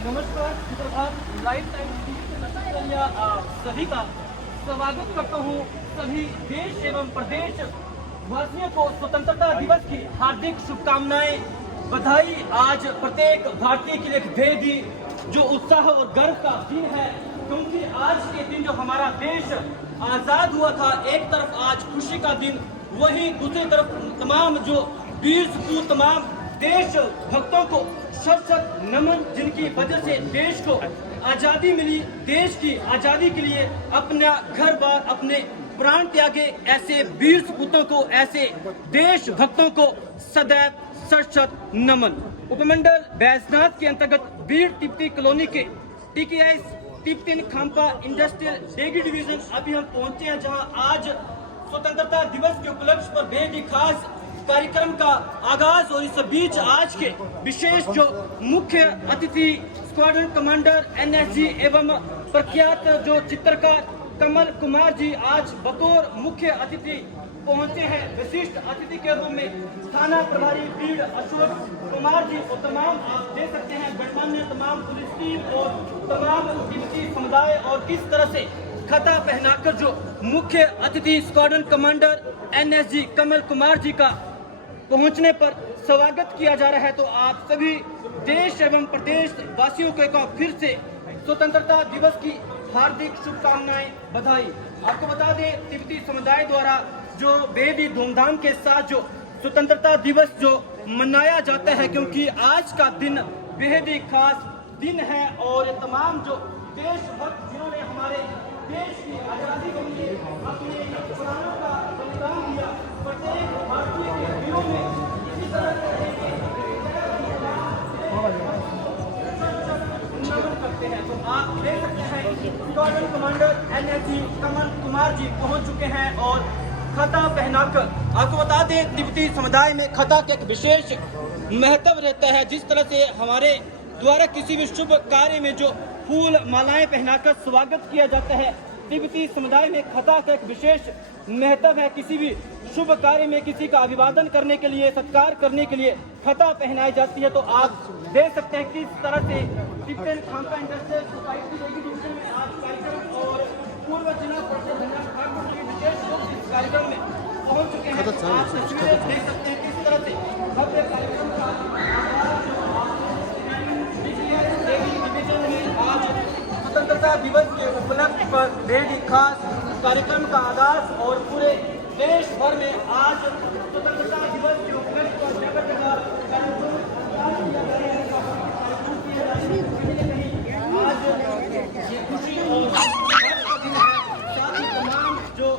नमस्कार, live time सभी का स्वागत करता हूँ। सभी देश एवं प्रदेश वासियों को स्वतंत्रता दिवस की हार्दिक शुभकामनाएं, बधाई। आज प्रत्येक भारतीय के लिए बेहद जो उत्साह और गर्व का दिन है, क्योंकि आज के दिन जो हमारा देश आजाद हुआ था, एक तरफ आज खुशी का दिन, वहीं दूसरी तरफ तमाम जो वीर सपूत, तमाम देश भक्तों को शत शत नमन, जिनकी वजह से देश को आजादी मिली। देश की आजादी के लिए अपना घर बार, अपने प्राण त्यागे ऐसे वीर सपूतों को, ऐसे देश भक्तों को सदैव शत शत नमन। उपमंडल बैजनाथ के अंतर्गत वीर तिब्बती कॉलोनी के टीकेएस तिब्बती खांपा इंडस्ट्रियल डेयरी डिवीजन अभी हम पहुंचे हैं, जहां आज स्वतंत्रता दिवस के उपलक्ष्य पर बेहद ही खास कार्यक्रम का आगाज। और इस बीच आज के विशेष जो मुख्य अतिथि स्क्वाड्रन कमांडर एनएसजी एवं प्रख्यात जो चित्रकार कमल कुमार जी आज बतौर मुख्य अतिथि पहुंचे हैं। विशिष्ट अतिथि के रूप में थाना प्रभारी वीर अशोक कुमार जी और तमाम आप देख सकते हैं गणमान्य तमाम पुलिस टीम और तमाम तिब्बती समुदाय, और किस तरह से खता पहनाकर जो मुख्य अतिथि squadron commander NSG Kamal Kumar ji का पहुंचने पर स्वागत किया जा रहा है। तो आप सभी देश एवं प्रदेश वासियों को एक बार फिर से स्वतंत्रता दिवस की हार्दिक शुभकामनाएं, बधाई। आपको बता दें, तिब्बती समुदाय द्वारा जो बेहद ही धूमधाम के साथ जो स्वतंत्रता दिवस जो मनाया जाता है, क्योंकि आज का दिन बेहद ही खास दिन है। और तमाम जो देशभक्त जिन्होंने हमारे देश की आजादी के लिए अपने प्राणों का बलिदान दिया, प्रत्येक भारतीय के वीरों में इसी तरह से नमन करते हैं। तो आप देख सकते हैं squadron commander NSG Kamal Kumar ji पहुंच चुके हैं और खता पहनाकर। आपको बता दें, तिब्बती समुदाय में खता का एक विशेष महत्व रहता है। जिस तरह से हमारे द्वारा किसी भी शुभ कार्य में जो फूल मालाएं पहनाकर स्वागत किया जाता है, तिब्बती समुदाय में खता का एक विशेष महत्व है। किसी भी शुभ कार्य में किसी का अभिवादन करने के लिए, सत्कार करने के लिए खता पहनाई जाती है। तो आप देख सकते हैं किस तरह से तिब्बती खांपा इंडस्ट्रियल सोसाइटी डिवीजन में आज कार्यक्रम और पूर्व जिला परिषद ठाकुर जी विशेष रूप से इस कार्यक्रम में पहुंच चुके हैं। आप तस्वीरें देख सकते हैं किस तरह से भव्य कार्यक्रम का आज स्वतंत्रता दिवस के उपलक्ष्य पर बेहद ही खास कार्यक्रम का आगाज। और पूरे देश भर में आज स्वतंत्रता दिवस के उपलक्ष्य पर जगह जगह आज ये खुशी और साथ ही तमाम जो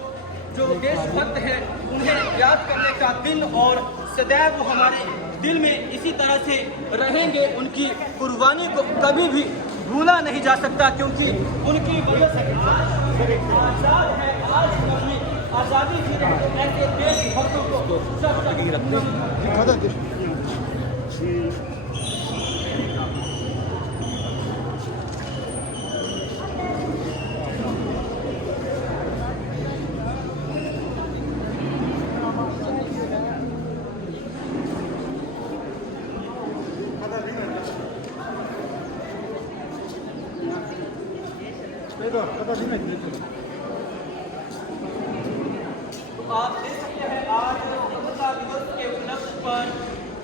देशभक्त हैं उन्हें याद करने का दिन, और सदैव हमारे दिल में इसी तरह से रहेंगे। उनकी कुर्बानी को कभी भी भूला नहीं जा सकता, क्योंकि उनकी वजह से आजाद है आज अपनी आज़ादी की ऐसे देश भक्तों को तो आप देख सकते हैं आज स्वतंत्रता दिवस के उपलक्ष्य पर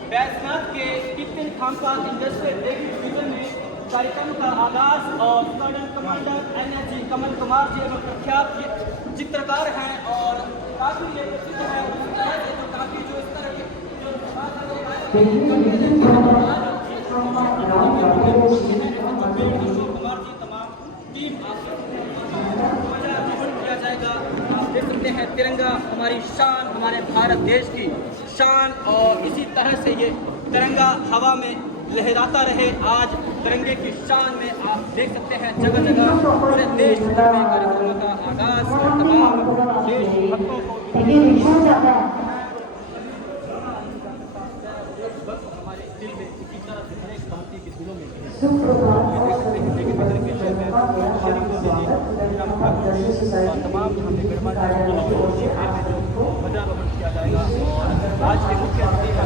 बैजनाथ के टिफिन खांपा इंडस्ट्रियल डिवीजन में कार्यक्रम का आगाज और colonel commander NSG Kamal Kumar ji एवं प्रख्यात चित्रकार हैं और काफी ये प्रसिद्ध है जो काफी जो इस तरह के किया जाएगा। आप देख सकते हैं तिरंगा हमारी शान, हमारे भारत देश की शान, और इसी तरह से ये तिरंगा हवा में लहराता रहे। आज तिरंगे की शान में आप देख सकते हैं जगह जगह पूरे देश में कार्यक्रमों का आगाज और तमाम देश भक्तों को हमारे दिल में इसी तरह से हर एक भारतीय के दिलों में तमाम ध्वजारोहण किया जाएगा और आज के मुख्य अतिथि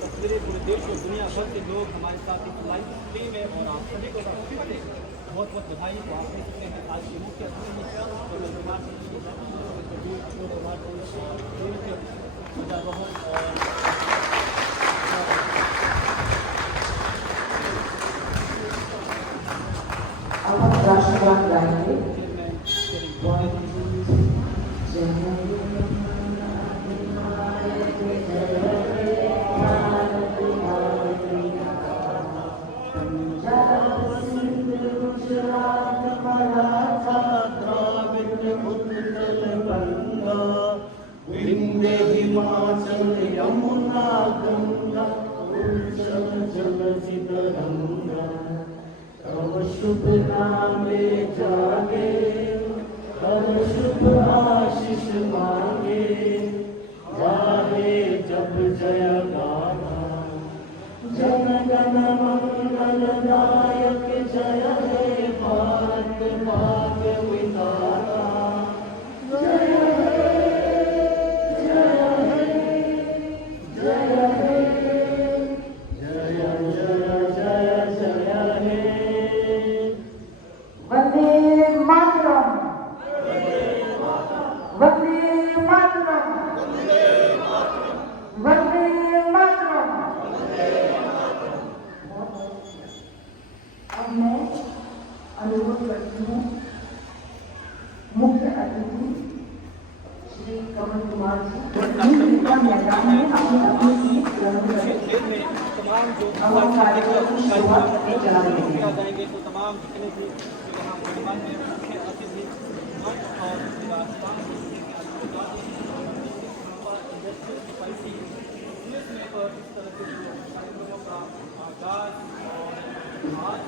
तस्वीरें पूरे देश और दुनिया भर से लोग हमारे साथ इस लाइव स्ट्रीम में, और आप सभी को फिर से बहुत बहुत बधाई। तो आप देख सकते हैं आज के मुख्य अतिथि राष्ट्रगान गाएंगे। हिमाचल यमुना गंगा उज्जल जल तरंगा, तब शुभ नामे जागे, हर शुभ आशीष मांगे, गाहे जब जय गाना, जन गण मंगल दायक जय हे भारत भाग्य विधाता, जय अनुरोध करती हूँ मुख्य अतिथि श्री कमल कुमार जी मैदान में अपनी अपनी सीट ग्रहण करें। तमाम जाएंगे तो तमाम जितने भी यहाँ मेहमान में मुख्य अतिथि और इस तरह के कार्यक्रमों का आगाज और आज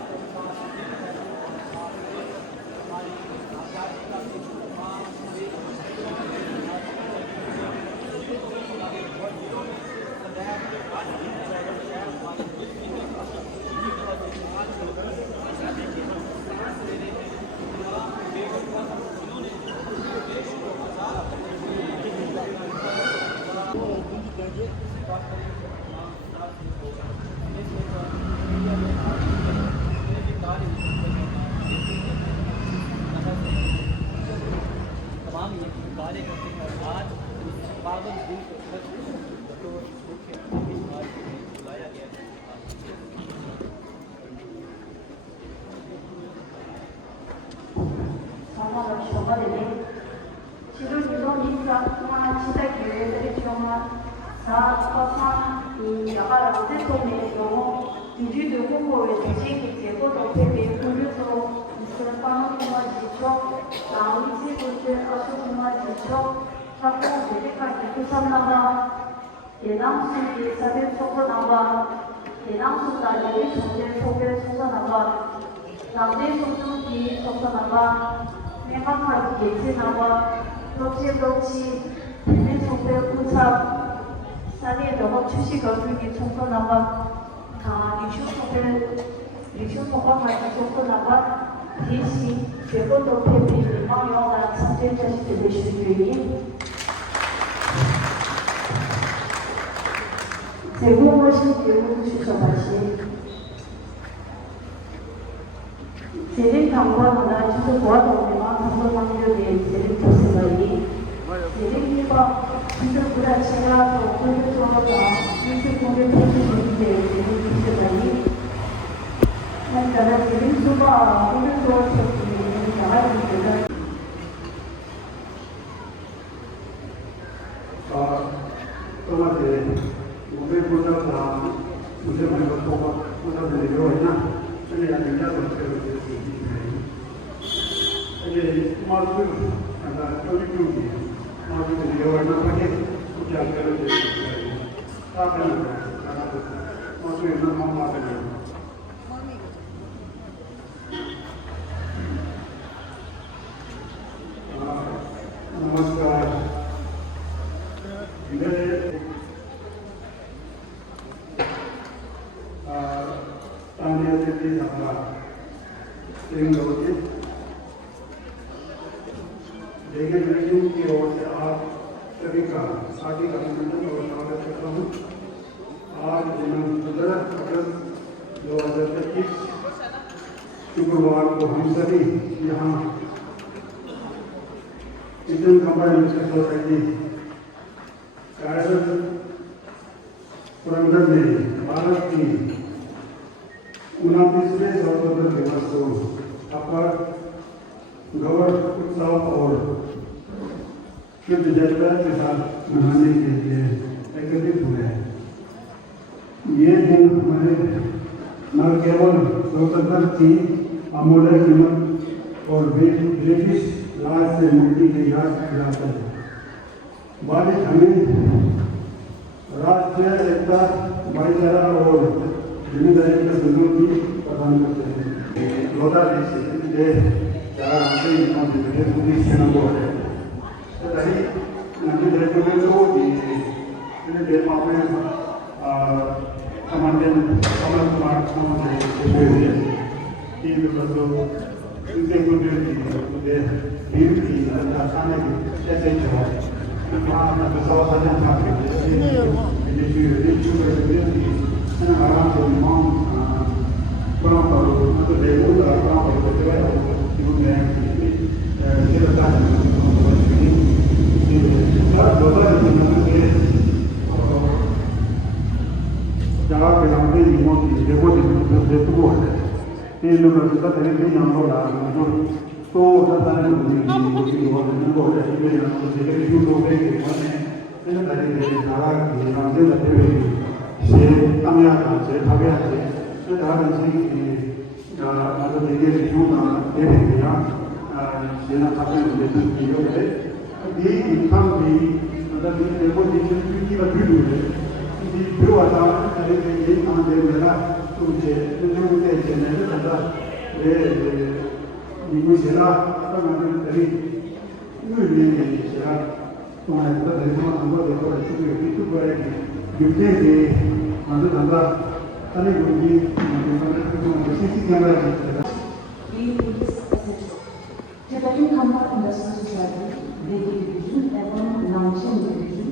हमारी आज़ादी का तमाम ये कार्य करते हैं। आज पावन दिन को बुलाया गया है। du de concours énergétique qui est potentiel et plus de son, il se passe par un mois de jour, ça a aussi été 하고 대대까지 구성나가 예당수기 사별 소소나가 예당수까지 정제 소별 소소나가 남대 소중기 소소나가 명확하게 예지나가 덕지 대내 소별 구착 사대 영업 출시 거주기 소소나가 다 리슈 소각하기 소소나가 대시 제보도 대비 민망영한 선제자식 대대시주의 제공하신 교육 주셔가시 재림 당과나 주소 보아동네와 당과망교대 재림 교수가이 재림과 주소 부다치가 더 공격적으로 주소 공격 대주인데 재림 교수가이 한자는 재림 수가 공격적으로 적용이 나가야 tomate mudah mudah dalam mudah mudah tomat mudah beliaunya ini yang dia berkata jadi masuk ada tujuh masuk beliaunya pakai ujian kerja apa yang masuk itu nama beliau namaskar Tania देवी हमारा सिंह लोगी लेकिन लड़कियों की ओर से आप सभी का हार्दिक अभिनंदन और स्वागत करता हूँ। आज दिनांक 15 अगस्त 2025 शुक्रवार को हम सभी यहाँ इंडियन कंबाइंड सोसाइटी प्रबंधन में भारत की 29वें स्वतंत्रता दिवस को अपर गौरव उत्सव और शुद्ध जज्बा के साथ मनाने के लिए एकत्रित हुए हैं। ये दिन हमारे न केवल स्वतंत्रता की अमूल्य कीमत और ब्रिटिश राज से मुक्ति की याद दिलाता है, बल्कि हमें राष्ट्रीय एकता भाईचारा और जिम्मेदारी का संकल्प भी प्रदान करते हैं। लोटा देश चार आते हैं जितने पूरी सेना को है तो तभी नदी देखने में तो इन्हें देश में कमांडर कमल कुमार कमांडर हुए तीन बसों इनसे कुछ भीड़ की आसानी ऐसे चला वहाँ pessoal fazendo parte ele agarra o irmão pronto quando pergunta pronto você vai e não ganha tira tarde para doutor não sei já que não tem irmão que depois de tudo ele não está tendo nem não lá तो दादा ने मुझे वो को है कि मैं मुझे के लिए तो है कि मैंने दादी ने नारा की नाम से लगे हुए से तमिया का से भाग्य से तो दादा ने कि मतलब ये जो ना दे दिया से ना खाते में तो ये है ये इनकम भी मतलब ये को डिजिटल की वैल्यू है ये जो आता है ये काम दे मेरा तो मुझे चैनल दादा ये 이거 제가 하나는 들이 이걸 위해 제가 동안에 들어서 한번 더 주고 유튜브에 유튜브에 만든 단가 아니 우리 CCTV 카메라 Tibetan Khamba Industrial Society, Devi Division एवं नामचीन डिवीजन,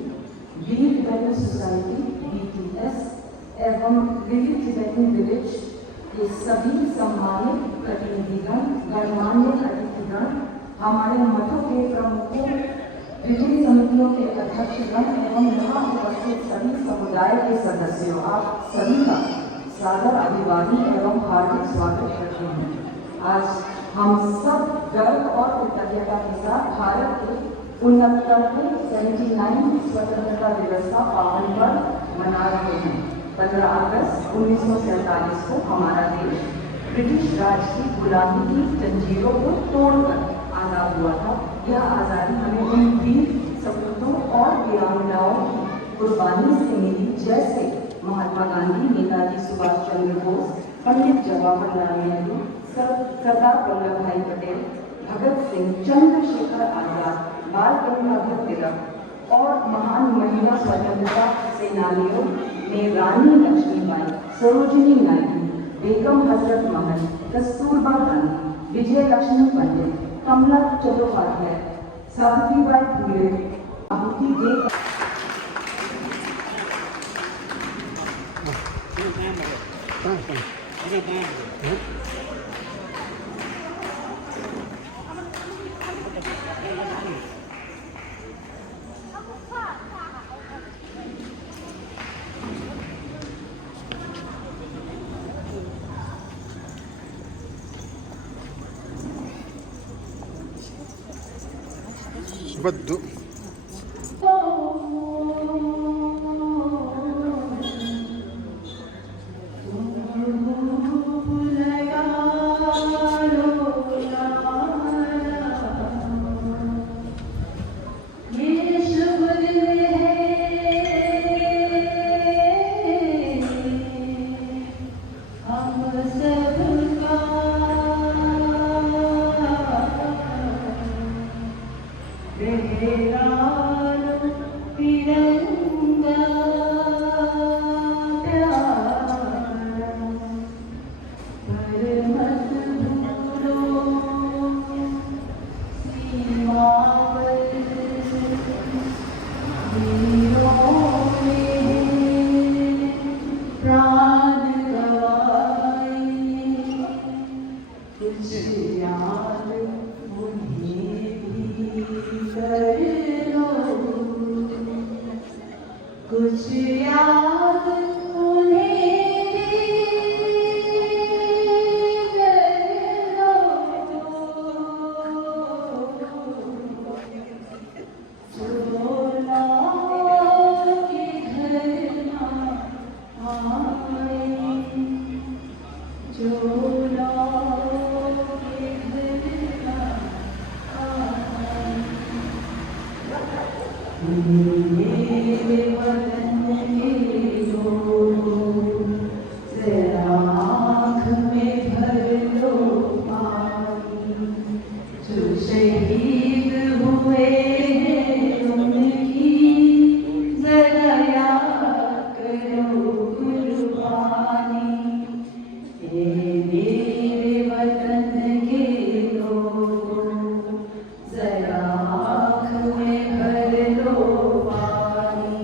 वीर तिब्बतन सोसाइटी BTS एवं विविध तिब्बतन विलेज के सभी सम्मानित प्रतिनिधिगण, गणमान्य अतिथिगण, हमारे मठों के प्रमुखों, विभिन्न समितियों के अध्यक्षगण एवं यहाँ उपस्थित सभी समुदाय के सदस्यों, आप सभी का सादर अभिवादन एवं हार्दिक स्वागत करते हैं। आज हम सब गर्व और कृतज्ञता के साथ भारत के 69वें 79 स्वतंत्रता दिवस का पावन पर्व मना रहे हैं। 15 अगस्त 1947 को हमारा देश ब्रिटिश राज की गुलामी की जंजीरों को तोड़कर आज़ाद हुआ था। यह आज़ादी हमें उन वीर सपूतों और वीरांगनाओं की कुर्बानी से मिली, जैसे महात्मा गांधी, नेताजी सुभाष चंद्र बोस, पंडित जवाहरलाल नेहरू, सरदार वल्लभ भाई पटेल, भगत सिंह, चंद्रशेखर आजाद, बाल गंगाधर तिलक और महान महिला स्वतंत्रता सेनानियों में रानी लक्ष्मीबाई, सरोजिनी नायडू, बेगम हजरत महल, कस्तूरबा गांधी, विजय लक्ष्मी पंडित, कमला चट्टोपाध्याय, सावित्रीबाई फुले आहुति दे बद्दू कुछ याद उन्हें शहीद हुए हैं उनकी जरा याद करो कुर्बानी। मेरे वतन के लोगों जरा आँख में भर लो पानी।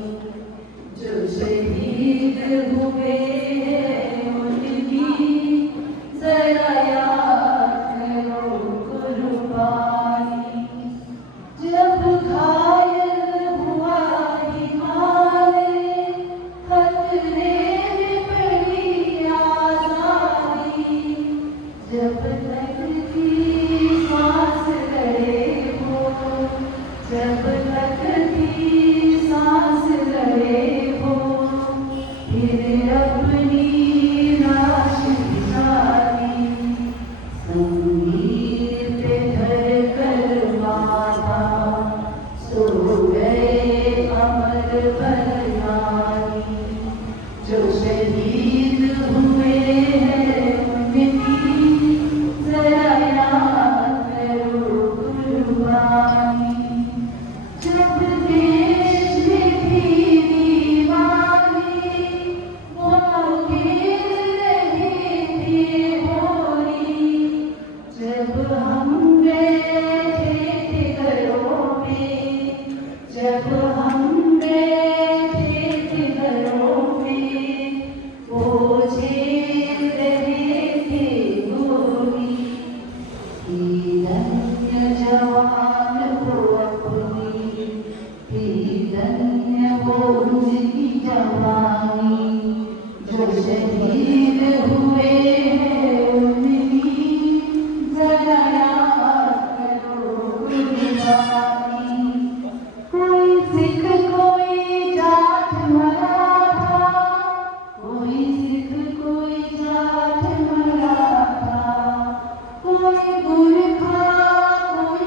जो शहीद हुए हैं उनकी जरा याद करो कुर्बानी। जब घायल हुआ हिमालय खतरे में पड़ी आजादी। जब तक थी सांस लड़े हो, जब तक थी सांस लड़े हो, फिर अपनी लाश बिछाई। संगीत पे धड़कन माथा सो गए अमर बलिदानी। जो शहीद हुए हैं उनकी जरा याद करो कुर्बानी। जब देश में थी दीवानी, वो खेल रहे थे होली। जब हम बैठे थे घरों में, जब हम बैठे थे घरों में, वो झेल रहे थे गोली। धन्य जवान वो अपनी, धन्य वो उनकी जवानी। जो शहीद हुए हैं उनकी जरा याद करो कुर्बानी। कोई सिख कोई जाट मरा था, कोई सिख कोई जाट मरा था। कोई गुरखा कोई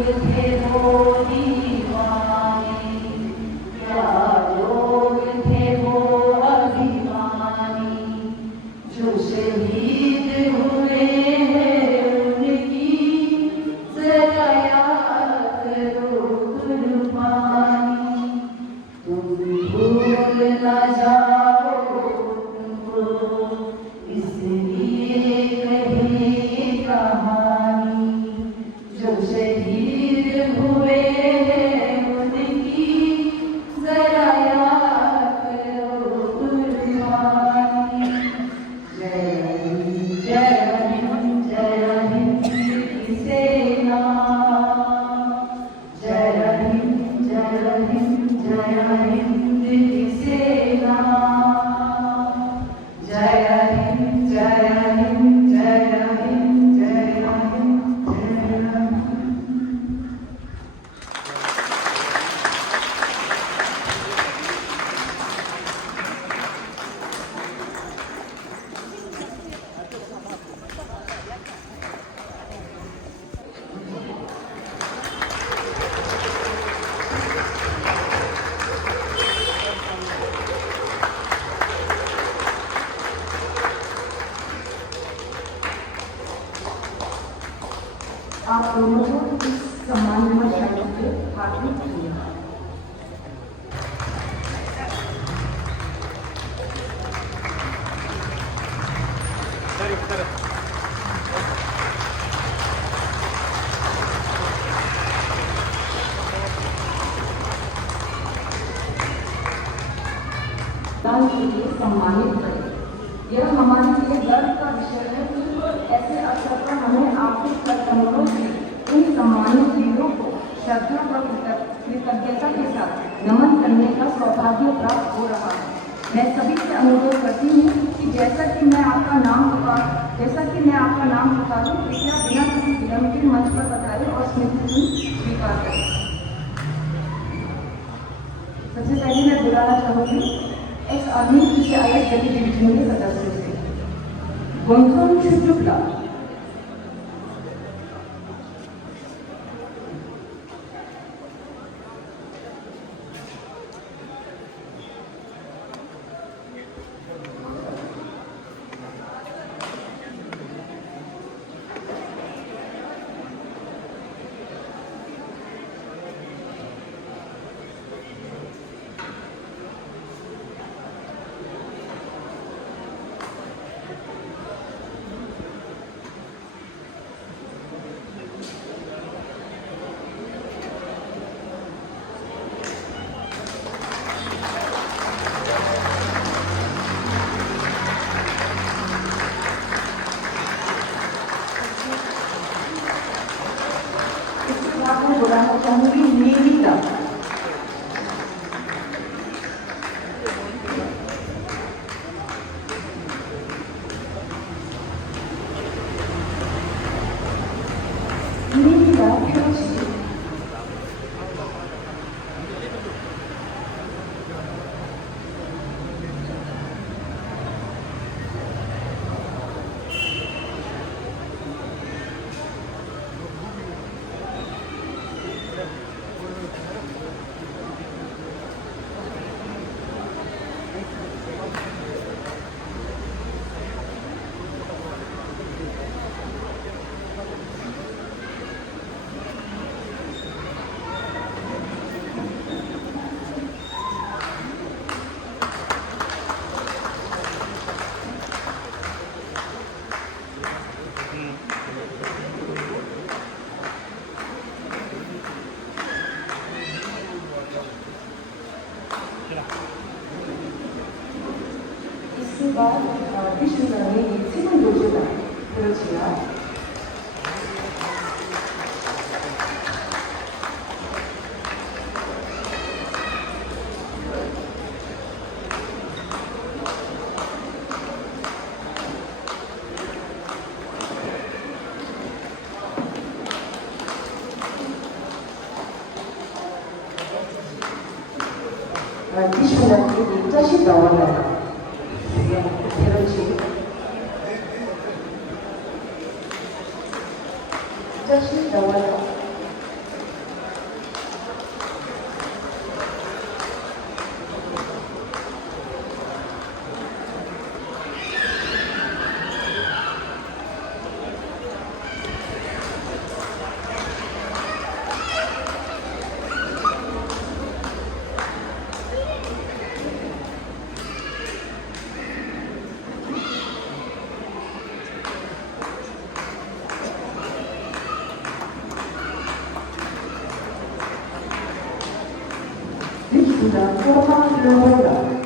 थे वो दीवाने, क्या लोग थे वो अभिमानी, जो शहीद हुए हैं उनकी जरा याद करो कुर्बानी। तुम भूल न जाओ उनको, इसलिए कही ये कहानी, जो शहीद हुए हैं उनकी जरा याद करो कुर्बानी। जय हिंद जय हिंद जय हिंद की सेना, जय हिंद जय हिंद जय हिंद की सेना, जय हिंद जय हिंद जय हिंद जय हिंद जय हिंद। आप दोनों को इस सम्मानजनक शब्दों के हार्दिक धन्यवाद। दान के लिए सम्मानित करें। यह हमारे लिए गर्व का विषय है कि ऐसे अवसर पर हमें आपके कर्तव्यों से इन सम्मानित वीरों को श्रद्धा व कृतज्ञता के साथ नमन करने का सौभाग्य प्राप्त हो रहा है। मैं सभी से अनुरोध करती हूँ कि जैसा कि मैं आपका नाम पुकारूं, कृपया बिना किसी विलंब के मंच पर बताएं और स्मृति चिन्ह स्वीकार करें। सबसे पहले मैं बुलाना चाहूँगी ex army CCIS Delhi division के सदस्यों से वंशम शुक्ला, मैं बुलाना चाहूँगी नीलिता, इसके बाद विश्वकर्मी सिमन योजना पुरस्कार विश्वकर्मी तशी दावा Just the one. 있습니다. 포함되어라.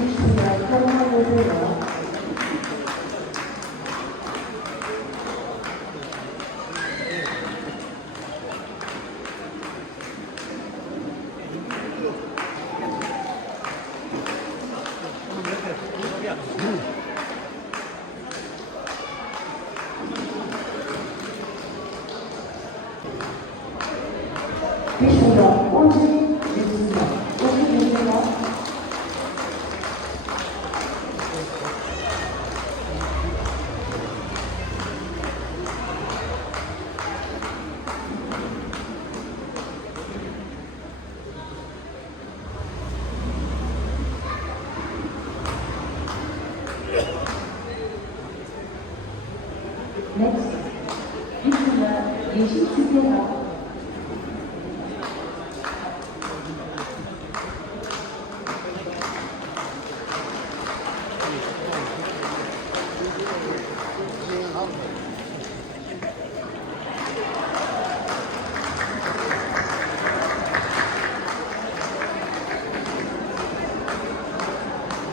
있습니다. 포함되어라. 있습니다. 온전히 있습니다. 온전히 있습니다. Next, 있습니다. 예식습니다.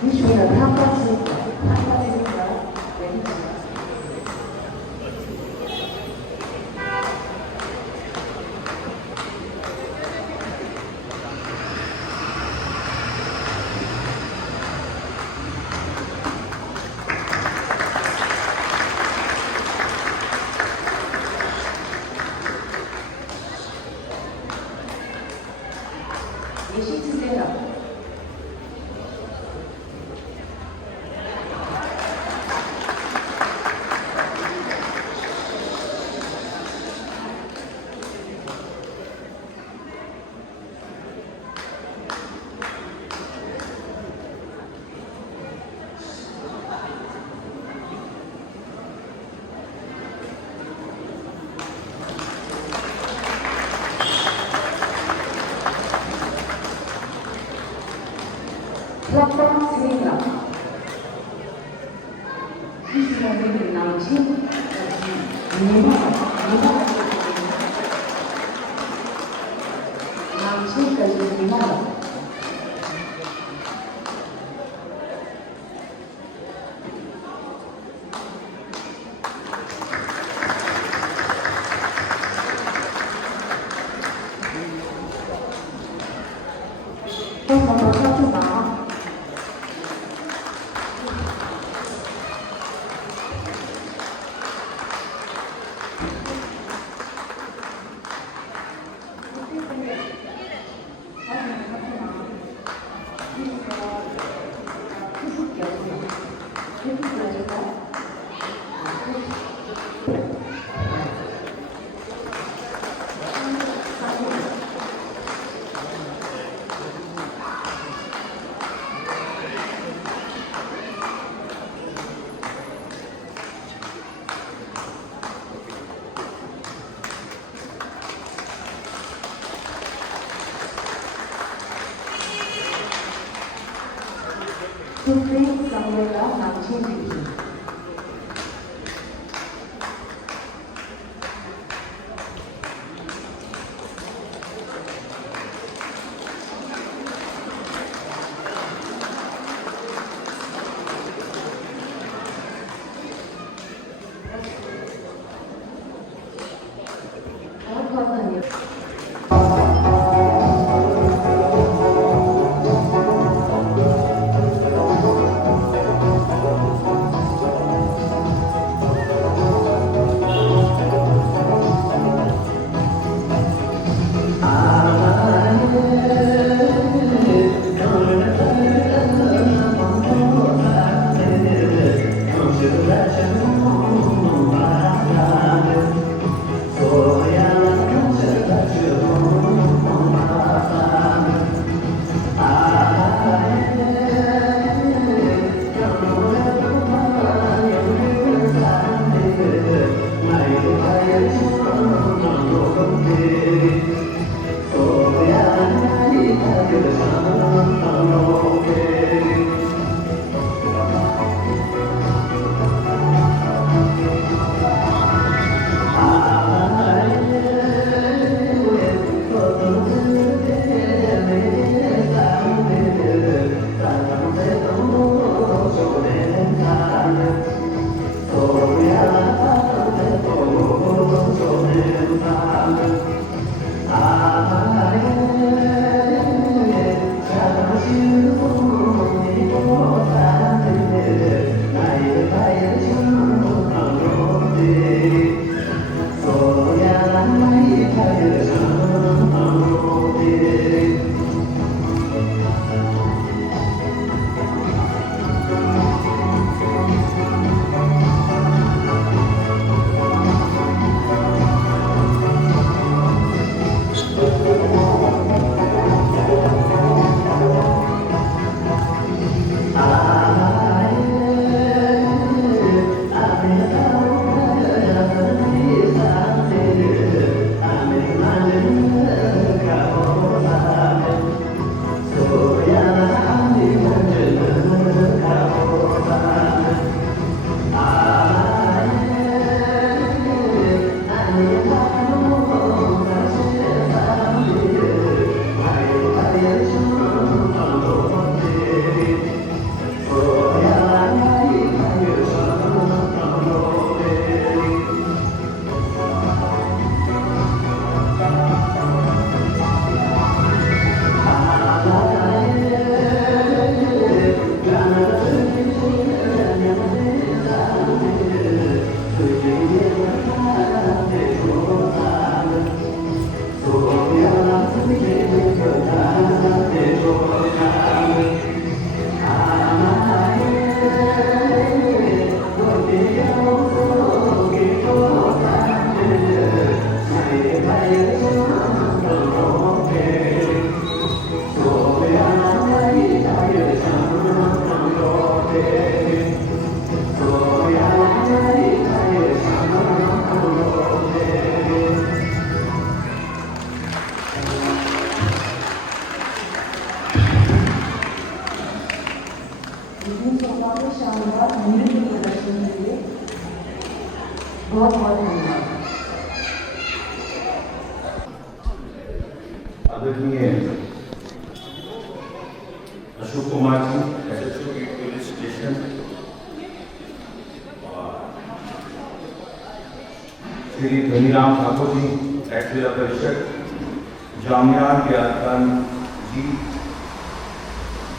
있습니다. 한박스입니다. 한박스입니다. 네. 예식습니다. 플랫폼입니다. 이 시간에 남친 남친까지 이마다 한번 사주나 Supreme Samvela 남친 지기 बहुत बहुत धन्यवाद। आदरणीय Ashok Kumar ji, SHO police station, Shri Dhaniram Thakur ji, act Zila Parishad, Jamia Gyan ji,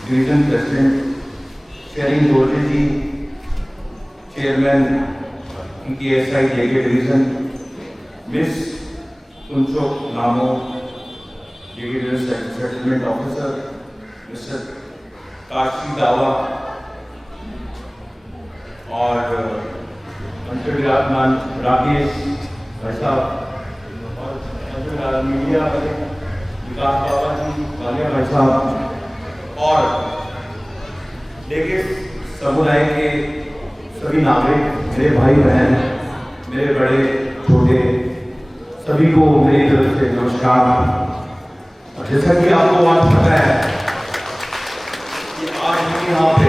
division president, Tsering Dorje ji, chairman PTSI JK division, miss Kuncho Namo JK settlement officer, mister Kashi Dawa और मंत्री विराजमान राकेश भाई साहब और मीडिया वाले विकास बाबा जी, कालिया भाई साहब और लेकिन समुदाय के सभी नागरिक, मेरे भाई बहन, मेरे बड़े छोटे, सभी को मेरी तरफ से नमस्कार। और जैसा कि आपको आज पता है कि आज हम यहाँ पे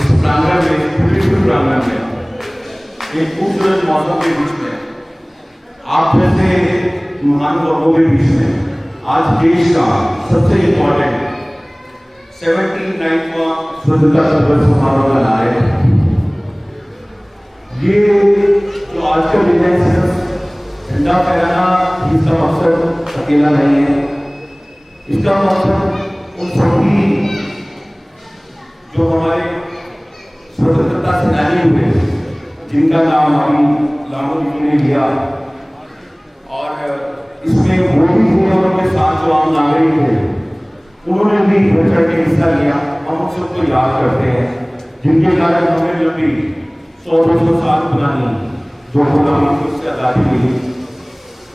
इस प्रांगण में, पॉलिटिकल प्रांगण में, एक खूबसूरत मौसम के बीच में, आप जैसे महान लोगों के बीच में आज देश का सबसे इम्पोर्टेंट 79वां स्वतंत्रता दिवस समारोह मना रहे हैं। ये जो आज का दिन है, सिर्फ झंडा फहराना इसका मकसद अकेला नहीं है। इसका मकसद उन सभी जो हमारे स्वतंत्रता सेनानी हुए, जिनका नाम हमारी लाडो जी ने लिया, और इसमें वो भी थे उनके साथ जो आम नागरिक थे, उन्होंने भी बढ़ चढ़ के हिस्सा लिया। हम उन सबको याद करते हैं, जिनके कारण हमें लंबी 100-200 साल पुरानी जो गुलामी थी उससे आज़ादी मिली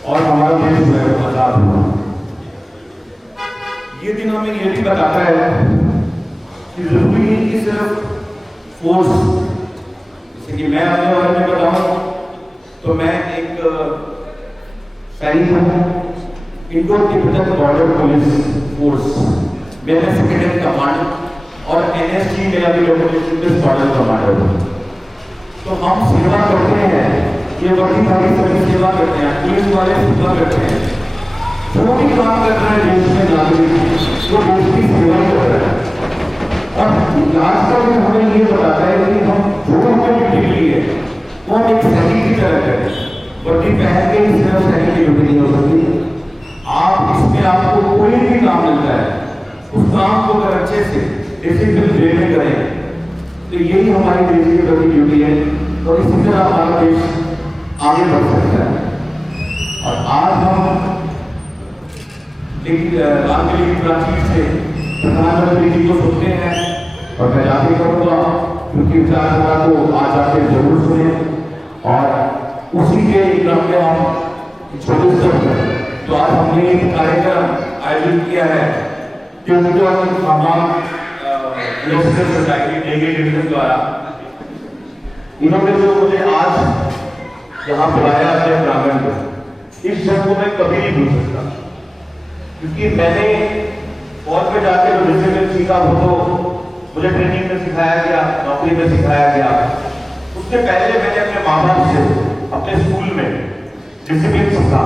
और हमारा देश जो है वो आज़ाद हुआ। ये दिन हमें ये भी बताता है कि जरूरी नहीं कि सिर्फ फोर्स, जैसे कि मैं अपने बारे में बताऊं तो मैं एक सैनिक हूँ, Indo Tibetan border police force, मेरा सेकेंड इन कमांड और NSG मेरा भी लोकल बॉर्डर कमांडर हूँ। तो हम सेवा करते हैं, ये बड़ी भारी सभी सेवा करते हैं, पुलिस वाले सेवा करते हैं, जो भी काम कर रहे हैं देश में नागरिक, वो देश की सेवा कर रहे हैं। और आज का दिन हमें ये बताता है कि हम जो हमें ड्यूटी मिली है वो हम एक सैनिक की तरह करें। वर्दी पहन के ही सिर्फ सैनिक की ड्यूटी नहीं हो सकती। आप इसमें आपको कोई भी काम मिलता है, उस काम को अगर अच्छे से डिसिप्लिन वे में करें तो यही हमारी देश की प्रति ड्यूटी है और इसी तरह हमारा देश आगे बढ़ सकता है। और आज हम एक रामगली की प्राचीर से प्रधानमंत्री जी को सुनते हैं और मैं याद करूँगा क्योंकि विचारधारा को आज आके जरूर सुने और उसी के क्रम में हम छोटे स्तर पर तो आज हमने एक कार्यक्रम आयोजित किया है क्योंकि हमारा सोसाइटी JK डिवीजन द्वारा इन्होंने जो मुझे आज यहाँ बुलाया अपने प्रांगण में, इस क्षण को मैं कभी नहीं भूल सकता क्योंकि मैंने फौज में जाके जो डिसिप्लिन सीखा वो तो मुझे ट्रेनिंग में सिखाया गया, नौकरी में सिखाया गया। उससे पहले मैंने अपने माँ बाप से अपने स्कूल में डिसिप्लिन सीखा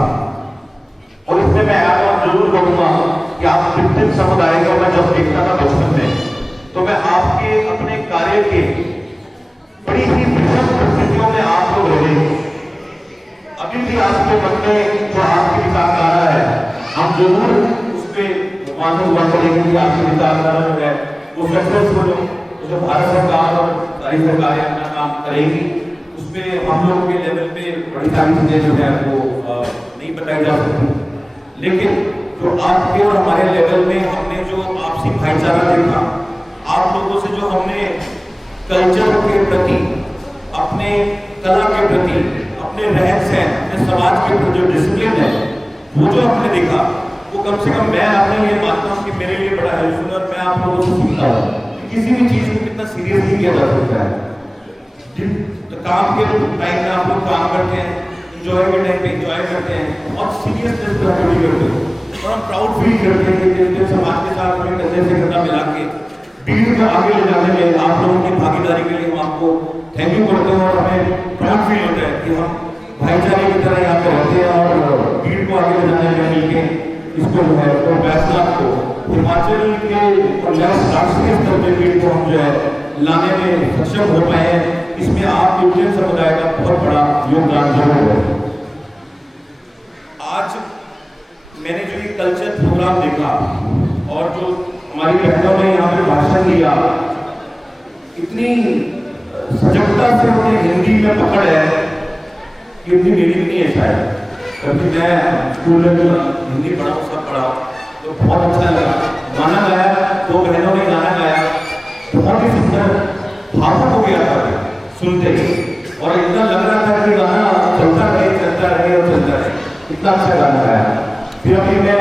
और इसमें मैं आप जरूर कहूँगा कि आप क्रिश्चियन समुदाय को मैं जब देखता था बचपन में तो मैं आपके अपने कार्य के बड़ी ही विषम परिस्थितियों में आप लोग रहे। अभी भी आपके मन में जो आपकी विचारधारा है हम जरूर उस पर मानव हुआ करेंगे कि आपकी विचारधारा जो है वो सक्सेसफुल हो, जो भारत सरकार और सारी सरकारें अपना काम करेंगी उस पर हम लोग के लेवल पे बड़ी सारी चीजें जो है वो नहीं बताई जा सकती। लेकिन जो आपके और हमारे लेवल में हमने जो आपसी भाईचारा देखा, आप लोगों से जो हमने कल्चर के प्रति, अपने कला के प्रति, अपने रहन सहन, अपने समाज के प्रति जो डिसिप्लिन है वो जो हमने देखा वो कम से कम मैं अपने लिए मानता हूँ कि मेरे लिए बड़ा हेल्पफुल और मैं आप लोगों से सीखता हूँ किसी भी चीज को कितना सीरियसली लिया जा सकता है। तो काम के टाइम में आप लोग काम करते हैं, इंजॉय के टाइम पे इंजॉय करते हैं और सीरियसनेस पे हम करते हैं और हम प्राउड फील करते हैं कि समाज के साथ हमें कंधे से कंधा मिला के भीड़ को आगे ले जाने में आप लोगों की भागीदारी के लिए हम आपको थैंक यू करते हैं और हमें प्राउड फील होता है कि हम भाईचारे की तरह यहाँ पे रहते हैं और भीड़ को आगे ले जाने में मिलके इसको जो है तो बैजनाथ को हिमाचल के और राष्ट्रीय स्तर पे भीड़ को हम जो है लाने में सक्षम हो पाए हैं। इसमें आप यूनियन समुदाय का बहुत बड़ा योगदान जरूर है। आज मैंने जो ये कल्चर प्रोग्राम देखा और जो हमारी बहनों ने यहाँ पे भाषण दिया, इतनी सजगता से उन्हें हिंदी में पकड़ है कि उनकी मेरी भी नहीं है शायद। कभी मैं स्कूल में हिंदी पढ़ाऊँ, सब पढ़ा तो बहुत अच्छा लगा। गाना गाया, दो बहनों ने गाना गाया, बहुत ही सुंदर, भावुक हो गया था सुनते ही और इतना लग रहा था कि गाना चलता रहे और चलता रहे। इतना अच्छा गाना गाया। फिर अभी मैं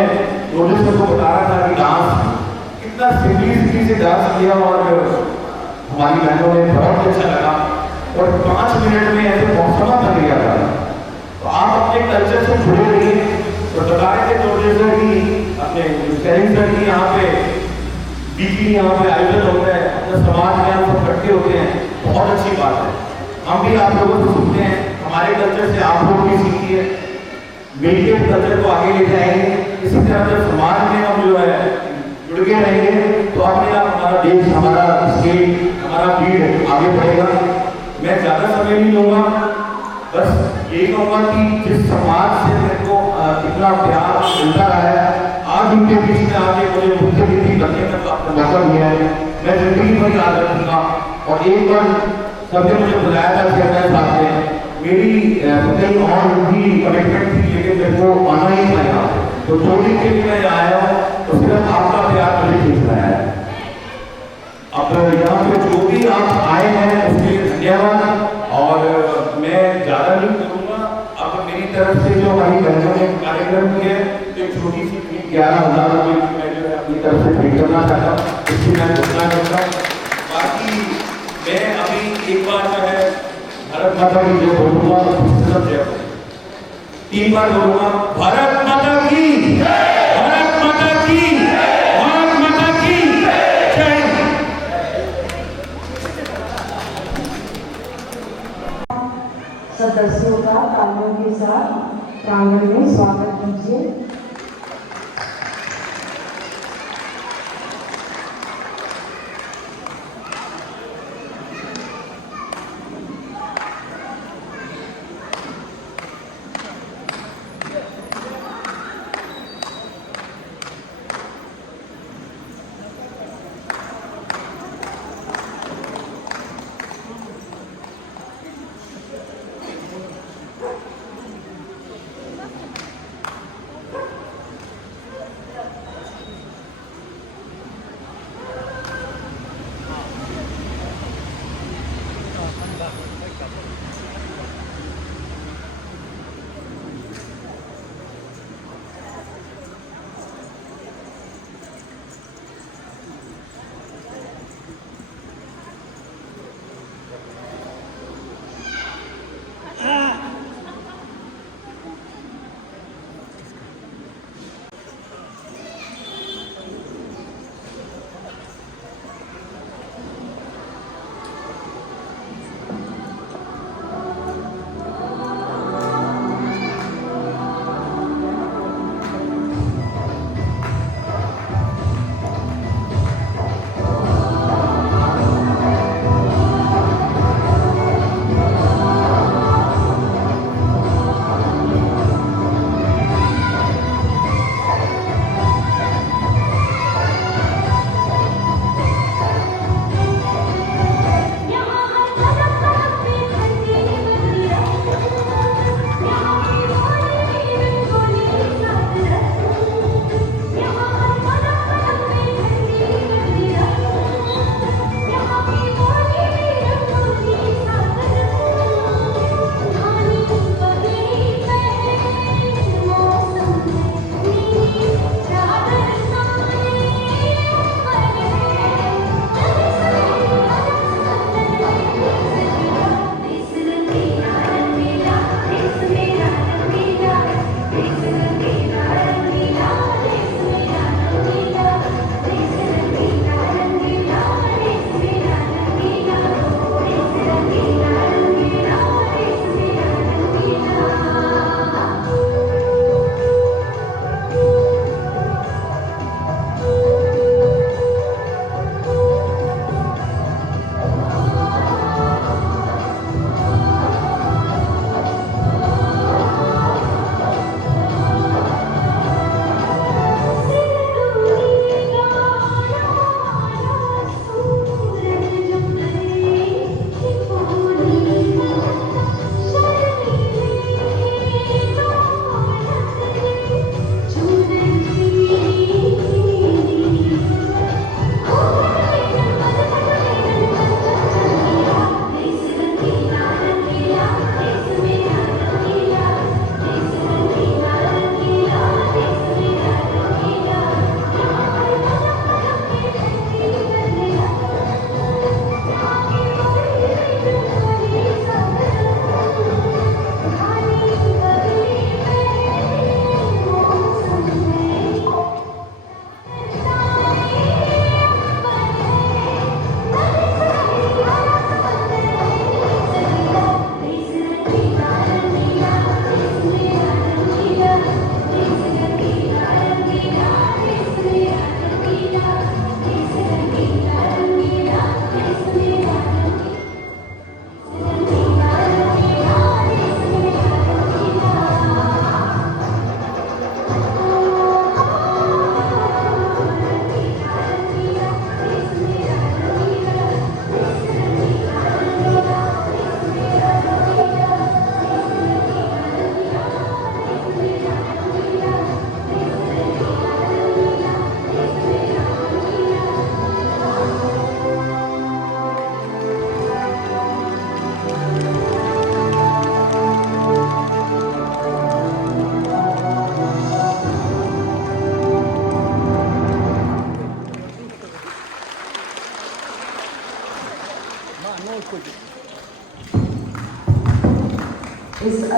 प्रोड्यूसर को बता रहा था कि डांस कितना सिंपलिसिटी से डांस किया और हमारी बहनों ने बहुत अच्छा लगा और 5 मिनट में ऐसे मौसमा बन गया था। तो आप अपने कल्चर से जुड़े रहिए और बता रहे थे प्रोड्यूसर की अपने सर की यहाँ पे बीजी यहाँ पे आयोजन होता है, अपने समाज में हम सब इकट्ठे होते हैं, बहुत अच्छी बात है। हम भी आप लोगों से सुनते हैं, हमारे कल्चर से आप लोग भी सीखिए, मिलकर कल्चर को आगे ले जाएंगे। इसी तरह जब समाज में हम जो है जुड़ के रहेंगे तो अपने आप हमारा देश, हमारा स्टेट, हमारा भीड़ आगे बढ़ेगा। मैं ज़्यादा समय नहीं लूँगा, बस यही कहूँगा कि जिस समाज से मेरे को इतना प्यार मिलता रहा है, आज उनके बीच में आके मुझे मुख्य अतिथि बनने का मौका मिला है, मैं जिंदगी भर याद रखूँगा। और एक बार सबने मुझे बुलाया था चेयरमैन साहब ने, मेरी कहीं और भी कमिटमेंट थी लेकिन मेरे को आना ही पड़ा। तो 2 दिन के लिए मैं आया हूँ तो सिर्फ आपका प्यार मुझे खींच रहा है। अब यहाँ पे जो भी आप आए हैं उसके लिए धन्यवाद और मैं ज़्यादा नहीं करूँगा। अब मेरी तरफ से जो हमारी बहनों ने कार्यक्रम किया है तो एक छोटी सी 11,000 रुपये की मैं जो है अपनी तरफ से भेंट करना चाहता हूँ, इसकी मैं घोषणा करता हूँ। बाकी मैं अभी एक बार जो है भारत माता की जय बोलूँगा, सिर्फ जय 3 बार बोलूँगा, भारत माता की, भारत माता की, भारत माता की जय। सदस्यों का तालियों के साथ प्रांगण में स्वागत कीजिए।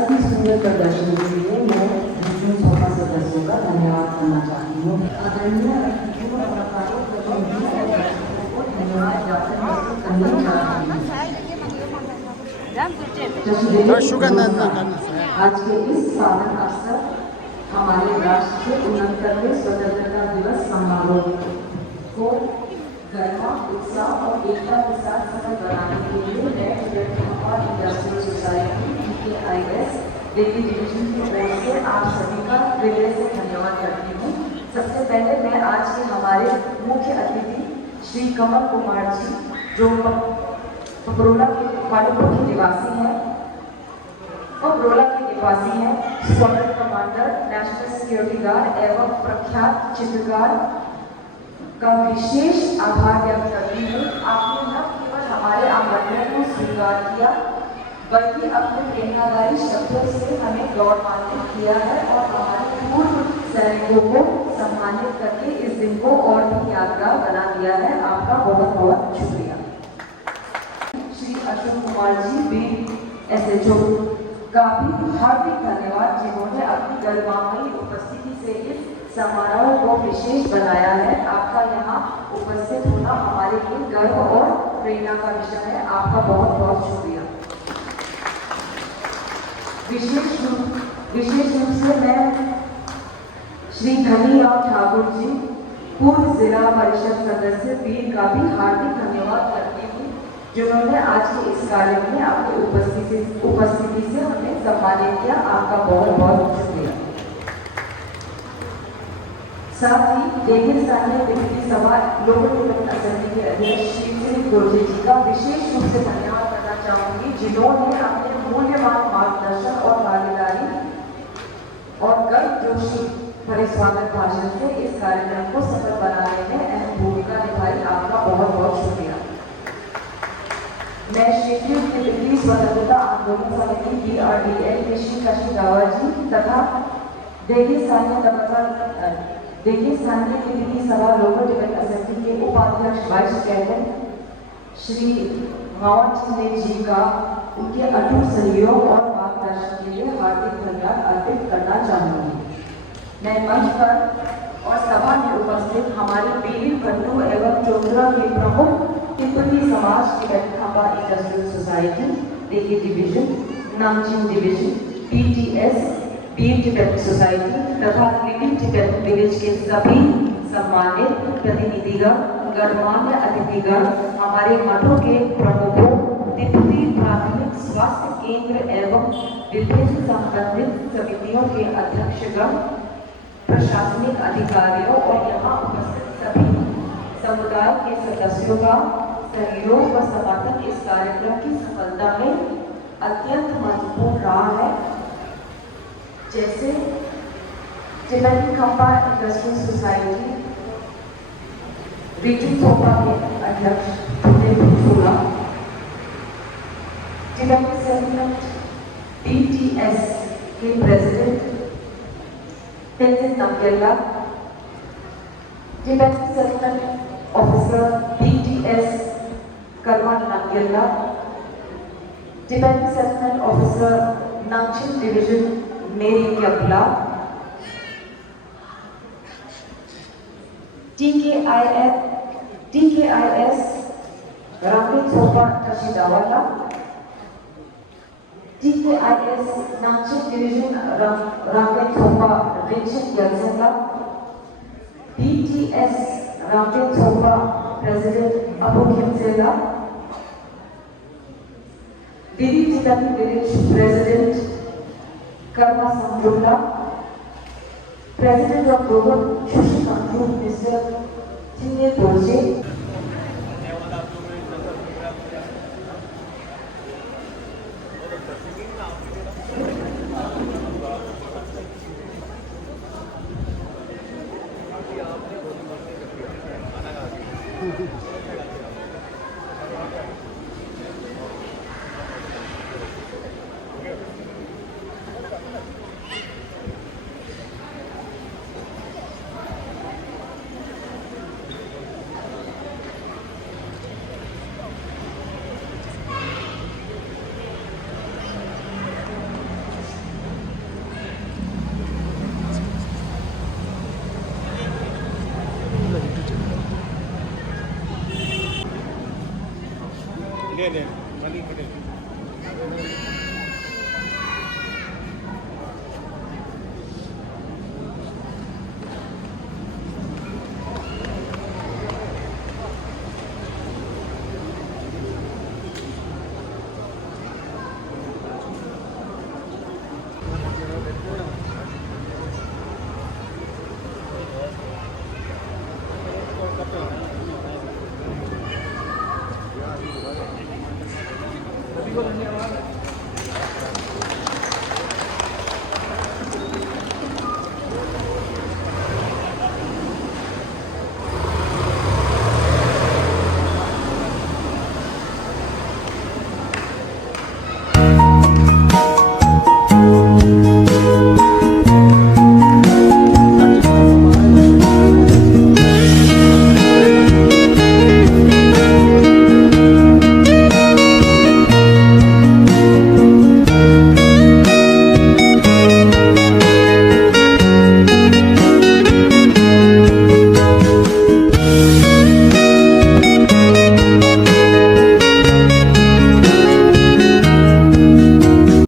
अति सुंदर प्रदर्शन के लिए मैं विष्णु सोमा सदस्यों का धन्यवाद करना चाहती हूँ। आदरणीय अतिथियों और कलाकारों को धन्यवाद ज्ञापन करने जा रही हूँ। आज के इस साधन अवसर हमारे राष्ट्र के 69वें स्वतंत्रता दिवस समारोह को गर्मा उत्साह और एकता के साथ सफल बनाने के लिए मैं industrial society DKIS Delhi division की ओर से आप सभी का हृदय से धन्यवाद करती हूँ। सबसे पहले मैं आज के हमारे मुख्य अतिथि श्री कमल कुमार जी, जो पपरोला के निवासी हैं, squadron commander, national security guard एवं प्रख्यात चित्रकार का विशेष आभार व्यक्त करती हूँ। आपने न केवल हमारे आमंत्रण को स्वीकार किया, बल्कि अपने प्रेरणादायी शब्दों से हमें गौरवान्वित किया है और हमारे पूर्व सैनिकों को सम्मानित करके इस दिन को और भी यादगार बना दिया है। आपका बहुत बहुत शुक्रिया। श्री अशोक कुमार जी BSHO का भी हार्दिक धन्यवाद, जिन्होंने अपनी गर्मामयी उपस्थिति से इस समारोह को विशेष बनाया है। आपका यहाँ उपस्थित होना हमारे लिए गर्व और प्रेरणा का विषय है। आपका बहुत बहुत शुक्रिया। विशेष रूप से मैं श्री धनीराम ठाकुर जी, पूर्व जिला परिषद सदस्य पीर का भी हार्दिक धन्यवाद करती हूँ, जिन्होंने आज के इस कार्यक्रम में आपकी उपस्थिति से हमें सम्मानित किया। आपका बहुत बहुत शुक्रिया। साथ ही लेखन स्थानीय विधि सभा लोक निर्माण असेंबली के अध्यक्ष श्री गुरुजी जी का विशेष रूप से धन्यवाद करना चाहूंगी, जिन्होंने अपने मूल्यवान मार्गदर्शन और भागीदारी और गर्मजोशी भरे स्वागत भाषण से इस कार्यक्रम को सफल बनाने में अहम भूमिका निभाई। आपका बहुत बहुत शुक्रिया। मैं क्षेत्रीय दिल्ली स्वतंत्रता आंदोलन समिति DRDL के श्री काशी गावा जी तथा दिल्ली स्थानीय दिल्ली सभा लोकल डिबेट असेंबली के उपाध्यक्ष वाइस चेयरमैन श्री मावन सिंह जी का उनके अटूट सहयोग और मार्गदर्शन के लिए हार्दिक धन्यवाद अर्पित करना चाहूंगी। मैं मंच पर और सभा में उपस्थित हमारे बीवी खंडू एवं चोंद्रा के प्रमुख तिब्बती समाज Tibet Khamba industrial society Delhi division, Namchin division, PTS Bir Tibet society तथा लिटिल टिबेट विलेज के सभी सम्मानित प्रतिनिधिगण, गणमान्य अतिथिगण, हमारे मठों के प्रमुखों, तिब्बती प्राथमिक स्वास्थ्य केंद्र एवं विभिन्न संबंधित समितियों के अध्यक्षगण, प्रशासनिक अधिकारियों और यहाँ उपस्थित सभी समुदाय के सदस्यों का सहयोग व समर्थन इस कार्यक्रम की सफलता में अत्यंत महत्वपूर्ण रहा है। जैसे टिबेटन खंबा इंडस्ट्रियल सोसाइटी रीजन सोपा के अध्यक्ष टिबेटन सेटलमेंट PTS के president Tenzin Namgyal, Tibetan settlement officer PTS Karma Namgyal, Tibetan settlement officer Namchin division मेरी क्यपला, TKIS राकेश सोपा कशिदावाला, TKIS नामचिन डिवीजन राकेश सोपा रिचन यलसंगा, PTS राकेश सोपा प्रेसिडेंट अबू खिमसेला, Delhi Tibetan village president Karma संजुला, President of Global Social Control, Mr. Chinye Dorje, दे दें